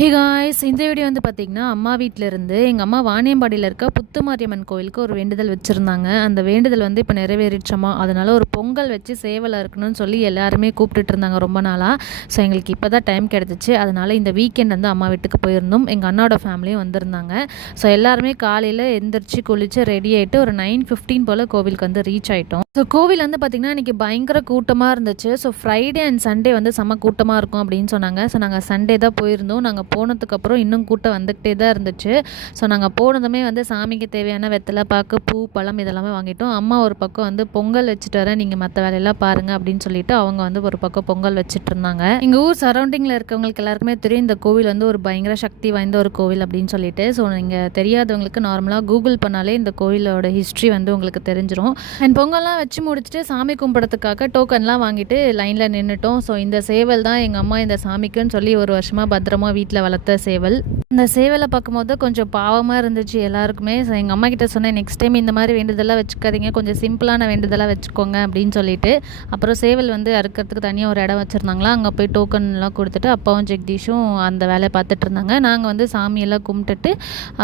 Hey guys, இந்த video வந்து பார்த்தீங்கன்னா, அம்மா வீட்ல இருந்து எங்க அம்மா வாணியம்பாடியில இருக்க புத்துமாரியம்மன் கோவிலுக்கு ஒரு வேண்டுதல் வச்சிருந்தாங்க. அந்த வேண்டுதல் வந்து இப்ப நிறைவேறிடுச்சாமா. அதனால ஒரு பொங்கல் வச்சு சேவல் அறுக்கணும்னு சொல்லி எல்லாருமே கூப்பிட்டுட்டு இருந்தாங்க ரொம்ப நாளா. ஸோ எங்களுக்கு இப்போ தான் டைம் கிடைச்சிச்சு. அதனால இந்த வீக்கெண்ட் வந்து அம்மா வீட்டுக்கு போயிருந்தோம். எங்க அண்ணாவோட ஃபேமிலியும் வந்திருந்தாங்க. ஸோ எல்லாருமே காலையில எந்திரிச்சு குளிச்சு ரெடி ஆயிட்டு ஒரு 9:15 போல கோவிலுக்கு வந்து ரீச் ஆயிட்டோம். ஸோ கோவில் வந்து பார்த்தீங்கன்னா, இன்னைக்கு பயங்கர கூட்டமா இருந்துச்சு. ஸோ ஃப்ரைடே அண்ட் சண்டே வந்து செம்ம கூட்டமா இருக்கும் அப்படின்னு சொன்னாங்க. ஸோ நாங்க சண்டே தான் போயிருந்தோம். நாங்க போனதுக்கப்புறம் இன்னும் கூட்டம் வந்துக்கிட்டே தான் இருந்துச்சு. ஸோ நாங்கள் போனதுமே வந்து சாமிக்கு தேவையான வெத்தலை பாக்கு, பூ, பழம் இதெல்லாமே வாங்கிட்டோம். அம்மா ஒரு பக்கம் வந்து பொங்கல் வச்சுட்டு வரேன், நீங்கள் மற்ற வேலையெல்லாம் பாருங்கள் அப்படின்னு சொல்லிட்டு அவங்க வந்து ஒரு பக்கம் பொங்கல் வச்சுட்டு இருந்தாங்க. எங்கள் ஊர் சரௌண்டிங்கில் இருக்கவங்களுக்கு எல்லாருக்குமே தெரியும் இந்த கோவில் வந்து ஒரு பயங்கர சக்தி வாய்ந்த ஒரு கோவில் அப்படின்னு சொல்லிட்டு. ஸோ நீங்கள் தெரியாதவங்களுக்கு நார்மலாக கூகுள் பண்ணாலே இந்த கோவிலோட ஹிஸ்ட்ரி வந்து உங்களுக்கு தெரிஞ்சிடும். அண்ட் பொங்கல்லாம் வச்சு முடிச்சுட்டு சாமி கும்பிட்றதுக்காக டோக்கன்லாம் வாங்கிட்டு லைனில் நின்றுட்டோம். ஸோ இந்த சேவல் தான் எங்கள் அம்மா இந்த சாமிக்குன்னு சொல்லி ஒரு வருஷமாக பத்திரமா வீட்டில் வளர்த்த சேவல். இந்த சேவலை பார்க்கும்போது கொஞ்சம் பாவமாக இருந்துச்சு எல்லாருக்குமே. ஸோ எங்கள் அம்மா கிட்ட சொன்னேன், நெக்ஸ்ட் டைம் இந்த மாதிரி வேண்டுதலாக வச்சுக்காதீங்க, கொஞ்சம் சிம்பிளான வேண்டுதலாக வச்சுக்கோங்க அப்படின்னு சொல்லிட்டு. அப்புறம் சேவல் வந்து அறுக்கிறதுக்கு தனியாக ஒரு இடம் வச்சுருந்தாங்களா, அங்கே போய் டோக்கன்லாம் கொடுத்துட்டு அப்பாவும் ஜெகதீஷும் அந்த வேலையை பார்த்துட்டு இருந்தாங்க. நாங்கள் வந்து சாமியெல்லாம் கும்பிட்டுட்டு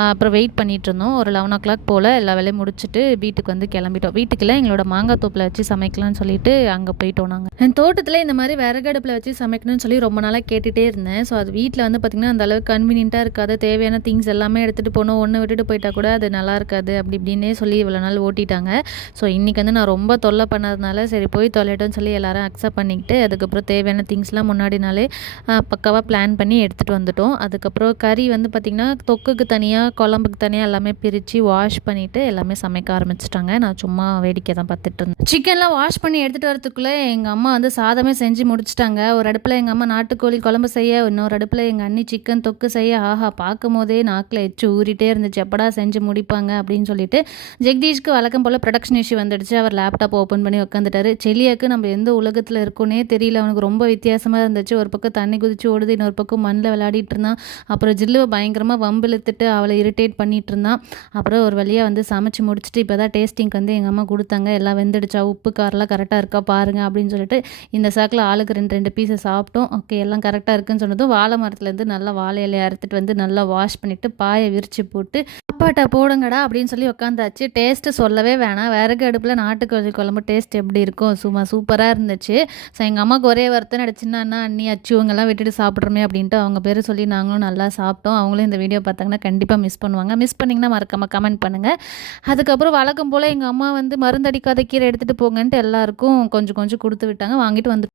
அப்புறம் வெயிட் பண்ணிகிட்டு இருந்தோம். ஒரு 11 o'clock போல் எல்லா வேலையும் முடிச்சுட்டு வீட்டுக்கு வந்து கிளம்பிட்டோம். வீட்டுக்குள்ள எங்களோட மாங்காய் தோப்பில் வச்சு சமைக்கலாம்னு சொல்லிட்டு அங்கே போயிட்டோம். நாங்கள் என் தோட்டத்தில் இந்த மாதிரி விறகடுப்பில் வச்சு சமைக்கணும்னு சொல்லி ரொம்ப நாளாக கேட்டுகிட்டே இருந்தேன். ஸோ அது வீட்டில் வந்து பார்த்திங்கன்னா அந்த அளவுக்கு கன்வீனியண்ட்டாக இருக்காது. தேவையான திங்ஸ் எல்லாமே எடுத்துகிட்டு போகணும், ஒன்று விட்டுட்டு போயிட்டா கூட அது நல்லா இருக்காது அப்படி இப்படின்னே சொல்லி இவ்வளோ நாள் ஓட்டிட்டாங்க. ஸோ இன்றைக்கி வந்து நான் ரொம்ப தொல்லை பண்ணதுனால சரி போய் தொலைட்டோன்னு சொல்லி எல்லாரும் அக்செப்ட் பண்ணிக்கிட்டு அதுக்கப்புறம் தேவையான திங்ஸ்லாம் முன்னாடி நாளே பக்காவாக பிளான் பண்ணி எடுத்துகிட்டு வந்துட்டோம். அதுக்கப்புறம் கறி வந்து பார்த்திங்கன்னா தொக்குக்கு தனியாக, குழம்புக்கு தனியாக எல்லாமே பிரித்து வாஷ் பண்ணிவிட்டு எல்லாமே சமைக்க ஆரம்பிச்சிட்டாங்க. நான் சும்மா வேடிக்கை தான் பார்த்துட்டு இருந்தேன். சிக்கன்லாம் வாஷ் பண்ணி எடுத்துகிட்டு வரதுக்குள்ளே எங்கள் அம்மா வந்து சாதமே செஞ்சு முடிச்சிட்டாங்க. ஒரு அடுப்பில் எங்கள் அம்மா நாட்டுக்கோழி குழம்பு செய்ய, இன்னொரு அடுப்பில் எங்கள் அண்ணி சிக்கன் தொக்கு செய்ய. ஆஹா, பார்க்கும் போதே நாக்கில் எச்சு ஊறிட்டே இருந்துச்சு, எப்படா செஞ்சு முடிப்பாங்க அப்படின்னு சொல்லிட்டு. ஜெகதீஷ்க்கு வழக்கம் போல் ப்ரொடக்ஷன் இஷ்யூ வந்துடுச்சு. அவர் லேப்டாப் ஓப்பன் பண்ணி உட்காந்துட்டாரு. செல்லியாக்கு நம்ம எந்த உலகத்தில் இருக்கோன்னே தெரியல, அவனுக்கு ரொம்ப வித்தியாசமாக இருந்துச்சு. ஒரு பக்கம் தண்ணி குதிச்சு ஓடுது, இன்னொரு பக்கம் மண்ணில் விளையாடிட்டு இருந்தான். அப்புறம் ஜில்லுவை பயங்கரமாக வம்பிழுத்துட்டு அவளை இரிட்டேட் பண்ணிட்டு இருந்தான். அப்புறம் ஒரு வழியாக வந்து சமைச்சு முடிச்சுட்டு இப்போ தான் டேஸ்டிங்க்கு வந்து எங்கள் அம்மா கொடுத்தாங்க. எல்லாம் வெந்துடுச்சா, உப்பு காரெல்லாம் கரெக்டாக இருக்கா பாருங்கள் அப்படின்னு சொல்லிட்டு இந்த சாக்கில் ஆளுக்கு 2 பீஸை சாப்பிட்டோம். ஓகே, எல்லாம் கரெக்டாக இருக்குன்னு சொன்னதும் வாழை மரத்துலேருந்து நல்லா வாழை இலையை அறுத்துட்டு வந்து நல்லா வாஷ் பண்ணிவிட்டு பாயை விரித்து போட்டு அப்பாட்டா போடுங்கடா அப்படின்னு சொல்லி உட்காந்தாச்சு. டேஸ்ட்டு சொல்லவே வேணாம், விறகு அடுப்பில் நாட்டுக்கோழி குழம்பு டேஸ்ட் எப்படி இருக்கும், சும்மா சூப்பராக இருந்துச்சு. ஸோ எங்கள் அம்மாவுக்கு ஒரே வருத்தம், சின்ன அண்ணா அண்ணி அச்சு இவங்கெல்லாம் விட்டுட்டு சாப்பிட்றோமே அப்படின்ட்டு அவங்க பேர் சொல்லி நாங்களும் நல்லா சாப்பிட்டோம். அவங்களும் இந்த வீடியோ பார்த்தாங்கன்னா கண்டிப்பாக மிஸ் பண்ணுவாங்க. மிஸ் பண்ணிங்கன்னா மறக்காமல் கமெண்ட் பண்ணுங்கள். அதுக்கப்புறம் வழக்கம் போல் எங்கள் அம்மா வந்து மருந்தடிக்காத கீரை எடுத்துகிட்டு போங்கன்ட்டு எல்லாருக்கும் கொஞ்சம் கொஞ்சம் கொடுத்து விட்டாங்க. வாங்கிட்டு வந்து